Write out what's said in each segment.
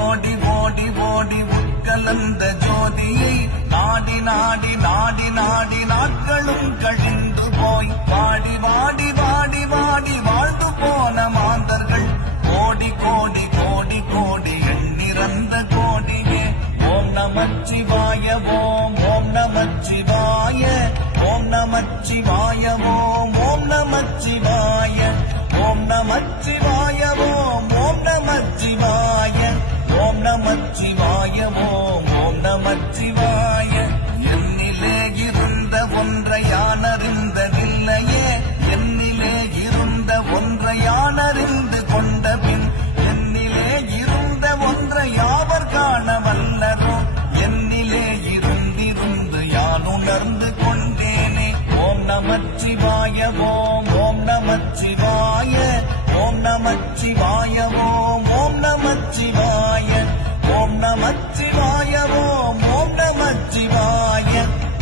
ஓடி ஓடி ஓடி உட்கலந்த ஜோதியை நாடி நாடி நாடி நாடி நாட்களும் கழிந்து போய் வாடி வாடி வாடி வாடி வாழ்ந்து போன மாந்தர்கள் கோடி கோடி கோடி கோடி எண்ணிறந்த கோடியே. ஓம் நமச்சிவாய ஓம் ஓம் நமச்சிவாய ஓம் நமச்சிவாய ஓம் ஓம் நமச்சிவாய ஓம் நமச்சிவாய ஓம் ஓம் நமச்சிவாய ஓம் நமச்சிவாய ஓம் ஓம் நமச்சிவாய. என்னிலே இருந்த ஒன்றை யானறிந்ததில்லையே, என்னிலே இருந்த ஒன்றை யானறிந்து கொண்ட பின் என்னிலே இருந்த ஒன்றை யாவர் காண வல்லரோ, என்னிலே இருந்திருந்து யான் உணர்ந்து கொண்டேனே. ஓம் நமச்சிவாய ஓம் ஓம் நமச்சிவாய ஓம் நமச்சிவாய ஓம் ஓம் நமச்சிவாய ஓம் நமச்சிவாய ஓம் ஓம் நமச்சிவாய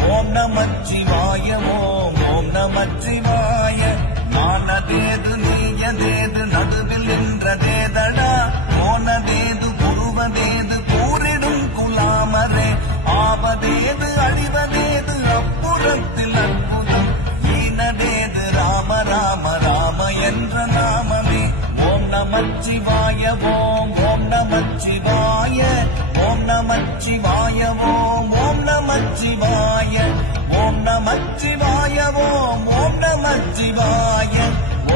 ஓம் நமச்சிவாய ஓம் ஓம் நமச்சிவாய. நானதேது நீயதேது நடுவில் நின்றதேதடா, போனதேது புருவதேது கூறிடும் குலாமரே, ஆவதேது அழிவதேது அப்புறத்தில் அற்புதம், ஈனதேது ராம ராம ராம என்ற நாமமே. ஓம் நமச்சிவாய ஓம் ஓம் நமச்சிவாய ஓம் நமச்சிவாய ஓம் ஓம் நமச்சிவாய ஓம் நமச்சிவாய ஓம் ஓம் நமச்சிவாய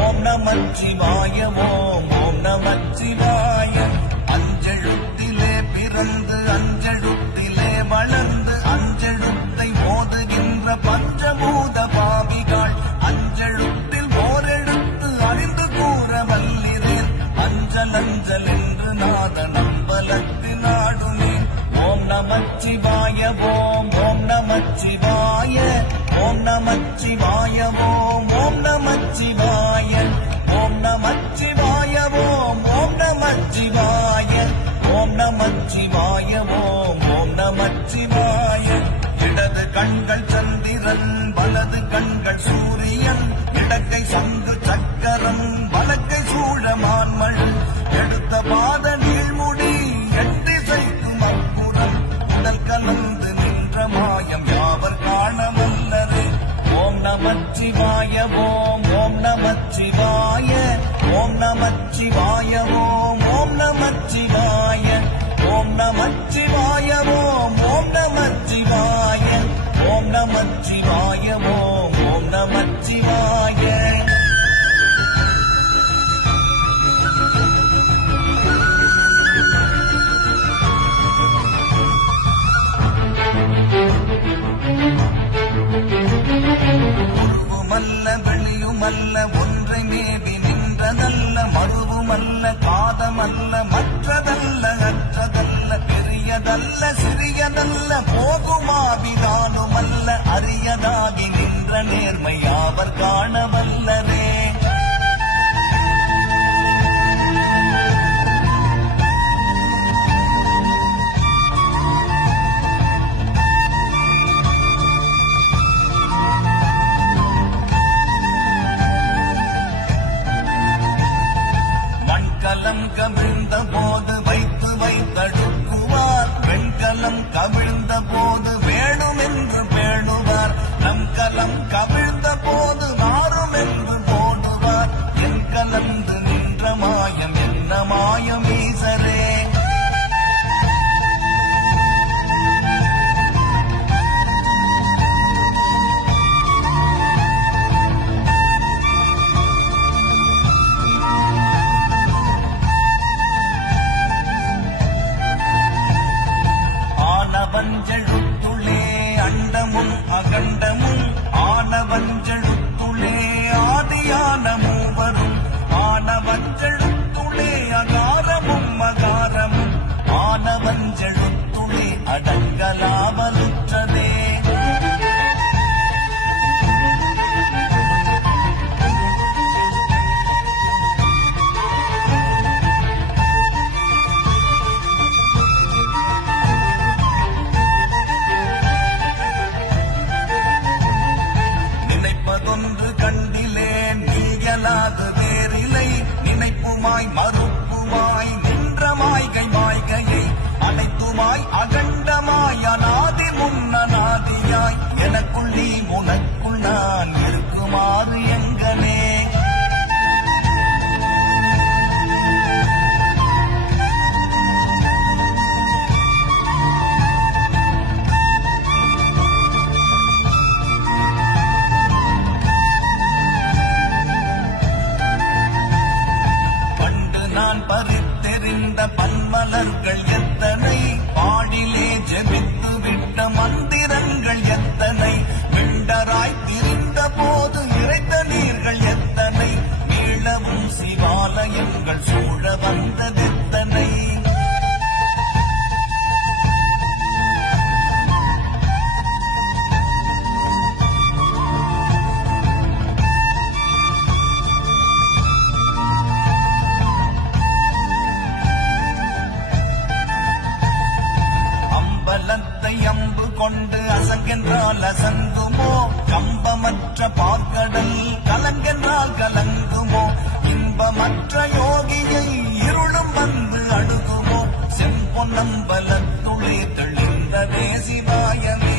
ஓம் நமச்சிவாய ஓம் ஓம் நமச்சிவாய. அஞ்செழுத்திலே பிறந்து அஞ்செழுத்திலே வளர்ந்து அஞ்செழுத்தை ஓதுகின்ற பஞ்சபூத பாவிகள் அஞ்செழுத்தில் ஓரெழுத்து அறிந்து கூற வல்லிரேன், அஞ்சல் அஞ்சல் என்று நாத நம்பலத்தில் ஆடுமேன். ஓம் நமச்சிவாய ஓம் ஓம் நமச்சிவாய ஓம் நமச்சிவாய ஓம் ஓம் நமச்சிவாய ஓம் நமச்சிவாய ஓம் ஓம் நமச்சிவாய ஓம் நமச்சிவாய ஓம் ஓம் நமச்சிவாய. இடது கண்கள் சந்திரன் வலது கண்கள் சூரியன், இடக்கை சங்கு சக்கரம் வலக்கை சூழமான்மழ், எடுத்த பாத நீழ்முடி எட்டிசைக்கும் அப்புறம் உடல் கலந்து நின்ற மாயம் யாவர் காண வல்லரே. ஓம் நமச்சிவாய ஓம் ஓம் நமச்சிவாய ஓம் நமச்சிவாய ஓம் ஓம் நமச்சிவாய ஓம் நமச்சிவாய ஓம் ஓம் நமச்சிவாய ஓம் நமச்சிவாய ஓம் ஓம் நமச்சிவாய. உருவுமல்ல வெளியுமல்ல ஒன்றை மேவி நின்றதல்ல, மறுவுமல்ல காதமல்ல மற்றதல்ல அற்றதல்ல, பெரியதல்ல சிறியதல்ல போகுமாவிதானுமல்ல, அரியதாகி நின்ற நேர்மை யாவர் காண வல்லரே. மண்கலம் கவிழ்ந்த போது வைத்து வைத்தடுக்குவார், வெண்கலம் கவிழ்ந்த போது வேணுமென்று தெரிந்த பன்மலர்கள் எத்தனை, பாடிலே ஜெபித்து விட்ட மந்திரங்கள் எத்தனை, மிண்டராய் திரிந்த போது இறைத்த நீர்கள் எத்தனை, மீளவும் சிவாலயங்கள் சூழ வந்ததெத்தனை. அம்பு கொண்டு அசங்கென்றால் அசங்குமோ, கம்பமற்ற பாற்கடல் கலங்கென்றால் கலங்குமோ, இன்பமற்ற யோகியை இருளும் வந்து அணுகுமோ, செம்பொன்னம்பலத்துளே தெளிந்ததே சிவாயமே.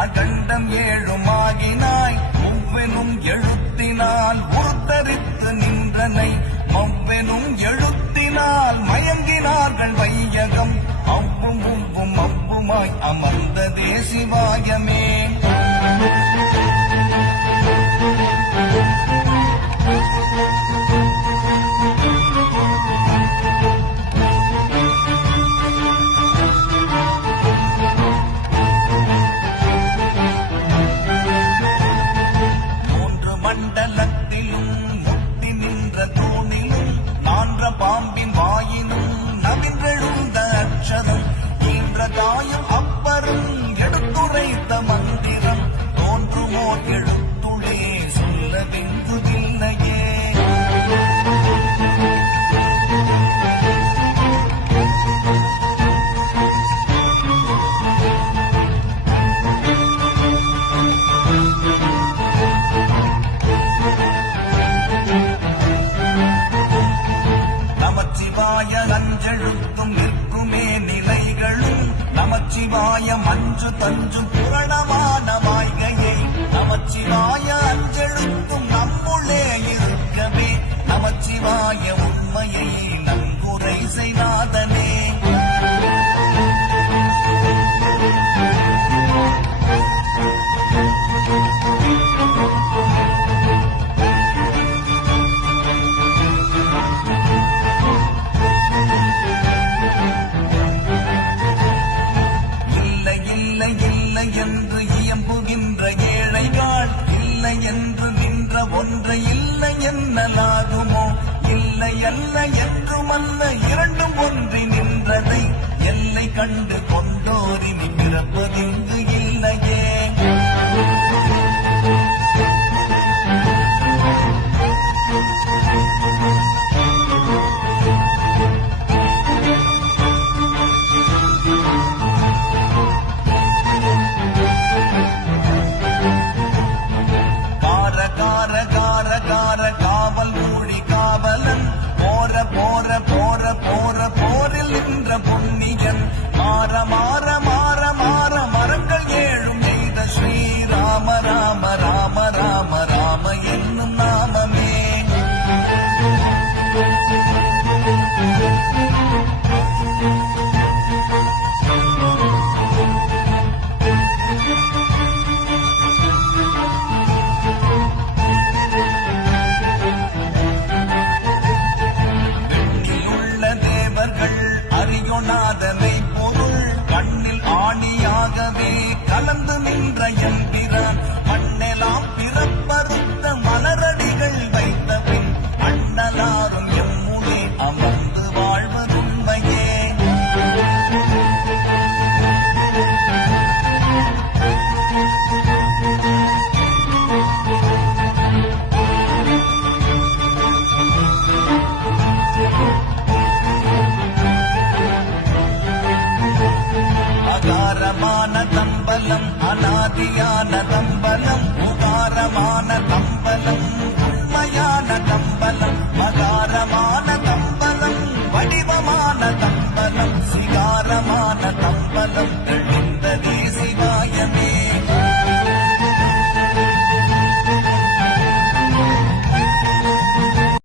அகண்டம் ஏழுமாகினாய், ஒவ்வெனும் எழுத்தினால் உருத்தரித்து நின்றனை, மவ்வெனும் எழுத்தினால் மயங்கினார்கள் வையகம், அவ்வும் உவ்வும் அவ்வுமாய் அமர்ந்ததே சிவாயமே. பாம்பின் வாயினும் நவின்றெழுந்த அக்ஷரம், ஈன்றதாயும் அப்பரும் எடுத்துரைத்த மந்திரம், தோன்றுமோ எழுத்துளே சொல்ல விங்குதில்லையே. நமச்சிவாய அஞ்செழுத்தும் நிற்குமே நிலைகளும், நமச்சிவாய மஞ்சு தஞ்சும் புரணமான வாய்கையை, நமச்சிவாய அஞ்செழுத்தும் நம்முள்ளே இருக்கவே, நமச்சிவாய உண்மையை நன்குரை செய்யாதனே. என்று இயம்புகின்ற ஏழைகள், இல்லை என்று நின்ற ஒன்றை இல்லை என்னலாகுமோ, இல்லை அல்ல என்றுமல்ல இரண்டும் ஒன்றி நின்றதை, எல்லை கண்டு கொண்டோரினி பிறப்பதிங்கு இல்லையே. காவல் மூழி காவலன், போற போற போற போற போரில் நின்ற புண்ணியன், மாற மாற மாற மாற மரங்கள் ஏழும் எய்த ஸ்ரீராம ராம ராம ராம ராம என்னும் நாமமே. அறியொணாதனை பொருள் கண்ணில் ஆணியாகவே கலந்து நின்ற என்கிறான், மண்ணெலாம் பிறப்பறுத்த மலரடிகள் வைத்த பின் அண்ணலாரும் எம்முனே அமர்ந்து வாழ்வதுண்மையே. அகாரமான தம்பலம் அநாதியான தம்பலம்,